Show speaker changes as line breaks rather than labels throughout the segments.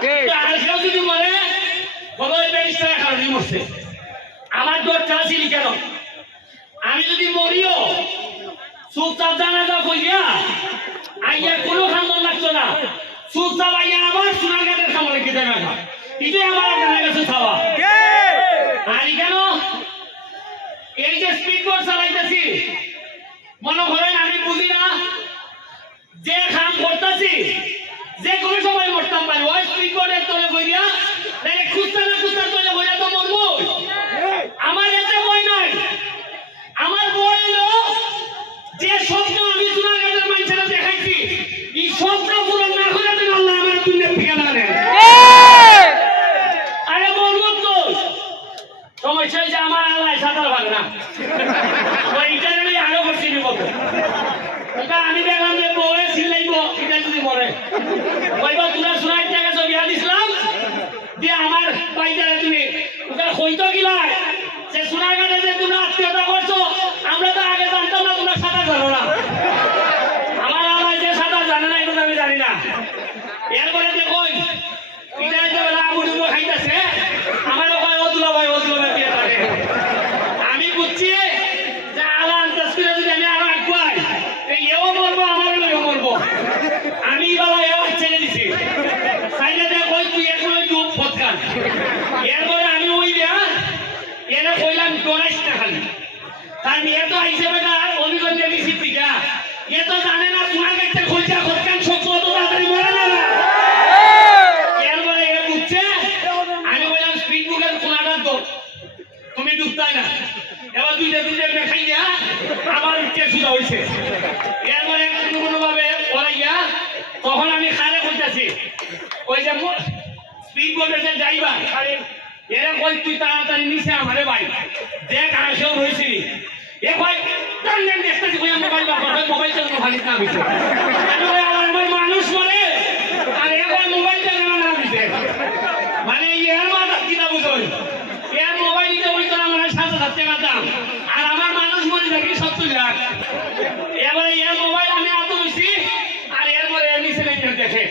তো আর কেউ যদি বলে বলো এই ব্যারিস্টারের কারণে মরছে? আমার দরকার আছিল কেন? আমি যদি মরিও চুপচাপ জানা যা কইয়া আইয়া কোনো খান্দন লাগতো না। চুপচাপ আইয়া আবার সোনারঘাটের খামারে খেতে না এটাই আমার আপনার কাছে চাওয়া আর কেন? এই যে স্পিড বোট চালাইতেছি মনে করেন বোর্ডের তাহলে খুঁজতে না খুঁজতে তলে বইয়া তো মরবো। আমার এতে বই নয় আমার বই হলো যে স্বপ্ন আমি সোনারঘাটের মানুষেরা দেখাইছি এই স্বপ্ন পূরণ না করে দেন আল্লাহ আমার দুনিয়া থেকে না নেন আরে বলব তো সমস্যা হয়েছে আমার আল্লাহ সাঁতার ভালো না। ওইটা আরও করছি আমি দেখলাম যে বউয়ে সিলাইব এটা যদি মরে কইবা তোরা শোনার জায়গা ছবি আনিছিলাম দিয়ে আমার পাইতারে তুমি ওটা হইতো গিলা যে সোনার কাছে যে তোমরা আত্মীয়তা করছ আমরা তো আগে জানতাম না তোমরা সাঁতার জানো না আমার আল্লাহ যে সাঁতার জানে না এটা তো আমি জানি না এরপরে যে কই এটা যে ওরা আগুন খাইতেছে আমার ওখানে অতুলা ভাই অতুলা ভাই দিয়ে থাকে আমি বুঝছি যে আলা আন্দাজ করে যদি আমি আরও আগুয়াই এও বলব আমার লইও বলব আমি বাবা এও ছেড়ে দিছি সাইডে দেখ কই তুই এখন ওই ডুব ফটকান এরপরে আমি ওই দেয়া এরা কইলাম ডরাইস না খালি এ তো আইসে বেটা, অভিজ্ঞতা এ তো জানে না, তোমার কাছে খোঁজা ফটকান সব কত তাড়াতাড়ি মরে না এরপরে এ আমি বললাম স্পিড বুকের খোলাটা তো তুমি ডুবতাই না। এবার দুইটা দুইটা মিনিট খাই দিয়া আবার উঠতে শুরু হয়েছে এরপরে কোনো কোনো ভাবে পড়াইয়া তখন আমি খারে করতেছি ওই যে স্পিড বোটের যে ড্রাইভার এরা কই তুই তাড়াতাড়ি নিচে আমারে ভাই। দেখ আসেও রয়েছি। এ ভাই, টান টান দেখতেছি মোবাইল বার করবে মোবাইল হইছে আমার মানুষ মরে আর এ চালানো না হইছে মানে এর মাথা কি এর মোবাইল দিতে হইতো না মানে সাত হাজার টাকা আর আমার মানুষ মরে দেখি সত্তর লাখ। এবারে এর মোবাইল আমি এত বেশি আর এরপরে এর নিচে দেখে।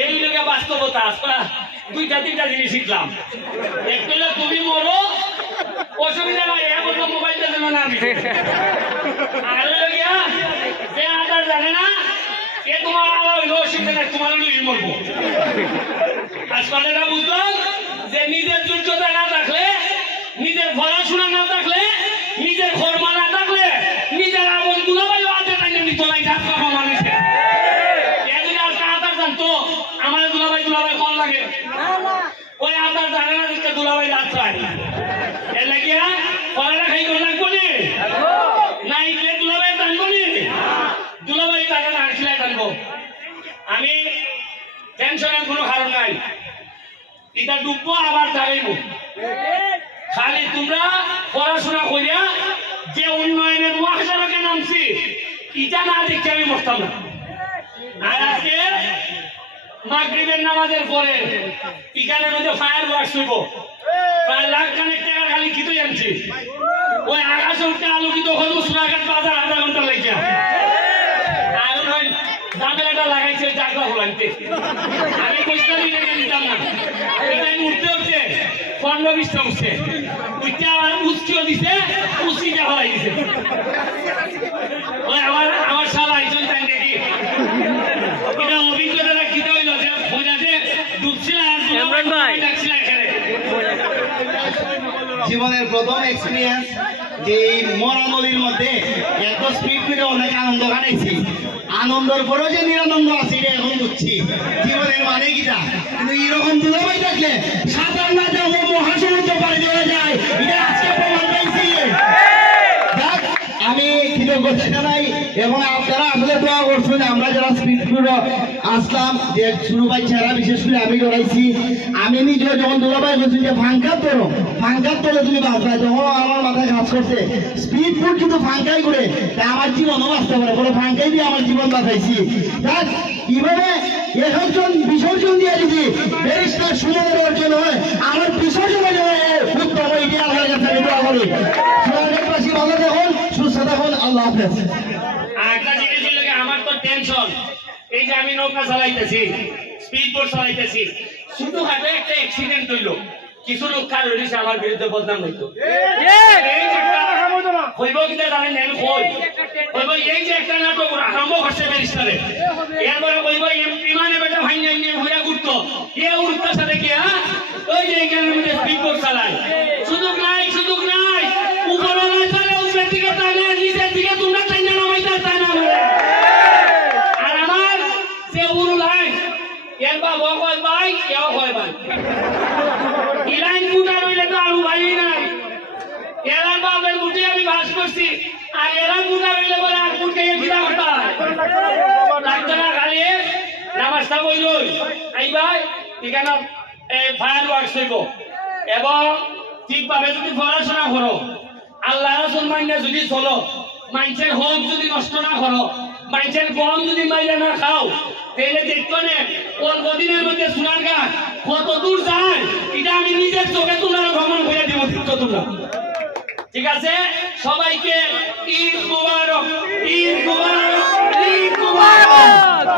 এই লোকে বাস্তবতা আজকা দুইটা, তিনটা জিনিস শিখলাম। একটু হলো তুমি মরো, অসুবিধা নাই এ বলল মোবাইলটা যেন না আর হলো গিয়া, যে আদার জানে না এ তোমার আলো হইল অসুবিধা নাই তোমার হইল মরবো। আজকাল এটা বুঝলাম, যে নিজের যোগ্যতা না থাকলে, নিজের পড়াশোনা না থাকলে, নিজের কর্মা না থাকলে, নিজের আবন দুলাবাই হাতে টাইনে নিত নাই ঢাক কখন মানুষে এদিকে আজকে আতার জানতো আমার দুলাবাই দুলাবাই কম লাগে ওই আতার জানে না দিকে দুলাবাই রাত চায় এর লাগিয়া পড়ালেখাই করে লাগবো নি না ইটলে দুলাবাই টানবো নি দুলাবাই টাকা না আসলে টানবো আমি টেনশনের কোনো কারণ নাই এটা ডুববো, আবার দাঁড়াইবো খালি তোমরা পড়াশোনা করিয়া যে উন্নয়নের মহাসড়কে নামছি এটা না দেখতে আমি বসতাম না। আর আজকে মাগরিবের নামাজের পরে এখানের মধ্যে ফায়ার ওয়ার্ক শুইব প্রায় লাখ খানেক টাকা খালি কিতুই আনছি। ওই আকাশে উঠতে আলোকিত হল সোনাঘাট বাজার আধা ঘণ্টা লাগিয়া আর জামেলাটা লাগাইছে জাগলা হলাইতে আমি পয়সা দিলে নিতাম না। এটা উঠতে উঠতে পনেরো বিশটা উঠছে। উঠতে আমার উচ্চিও দিছে উচ্চিটা হলাই দিছে। ওই আমার আমার শালা আইসন তাই দেখি এটা অভিজ্ঞতাটা কি হইল যে বোঝাতে ডুবছিল আর। ডাকছিল
জীবনের প্রথম এক্সপিরিয়েন্স যে এই মরা নদীর মধ্যে এত স্পিড করে অনেক আনন্দ কাটাইছি। আনন্দের পরেও যে নিরানন্দ আছে এটা এখন বুঝছি। জীবনের মানে কিটা কিন্তু এরকম দুলাভাই থাকলে সাধারণ না যে মহাসমুদ্র পাড়ি দেওয়া যায়। এটা আজকে প্রমাণ পাইছি। আমি কৃতজ্ঞতা এবং আপনারা আসলে দোয়া করছেন, আমরা যারা স্পিড আসলাম। যে শুরু ভাই ছেড়া বিশেষ করে আমি ডরাইছি আমি নিজেও যখন দুলাভাই বলছি যে ফাঙ্কার তোলো ফাঙ্কার তোলে তুমি বাঁচবা যখন আমার মাথায় কাজ করছে। স্পিড ফুড কিন্তু ফাঙ্কাই করে তা আমার জীবনও বাঁচতে পারে, বলে ফাঙ্কাই দিয়ে আমার জীবন বাঁচাইছি। যাক কীভাবে একজন বিসর্জন দিয়ে যদি ব্যারিস্টার সুন্দর অর্জন হয়, আমার বিসর্জন উত্তম ইতিহাস আমার কাছে আমি দোয়া করি। সুরাজবাসী ভালো দেখুন সুস্থ দেখুন আল্লাহ হাফেজ
আর একটা জিনিস হলো কি, আমার তো টেনশন। এই যে আমি নৌকা চালাইতেছি স্পিড বোট চালাইতেছি হাতে একটা অ্যাক্সিডেন্ট হইল। কিছু লোক আমার বিরুদ্ধে বদনাম হইতো। আমি আরম্ভ ভাই এ কি হ্যাঁ? ওই যে মধ্যে স্পিড চালায় সুযোগ নাই সুযোগ নাই উপরে চালে উপরের দিকে টানে নিচের দিকে তোমরা টাইনা নামাইতে তাই না আমারে। আর আমার যে উরু লাইন এর বাবা কয় ভাই কেউ কয় ভাই এই লাইন রইলে তো আলু ভাই নাই। এরার আমি বাস করছি। আর এরা মুঠা রইলে বলে আর খিদা করতে হয় লাগতো না খালি নামাজটা বই রই এই ভাই, এখানে ফায়ার ওয়ার্কস হইব এবং ঠিকভাবে যদি পড়াশোনা যদি চলো, মানুষের হোক যদি নষ্ট না করো, মানুষের গম যদি মাইনে না খাও তাহলে দেখতো না। ওর বদিনের মধ্যে সোনার গাছ কত দূর যায়, এটা আমি নিজের চোখে তোমরা ভ্রমণ করে দেবো দেখতো তোমরা। ঠিক আছে? সবাইকে ঈদ মুবারক ঈদ মুবারক ঈদ মুবারক।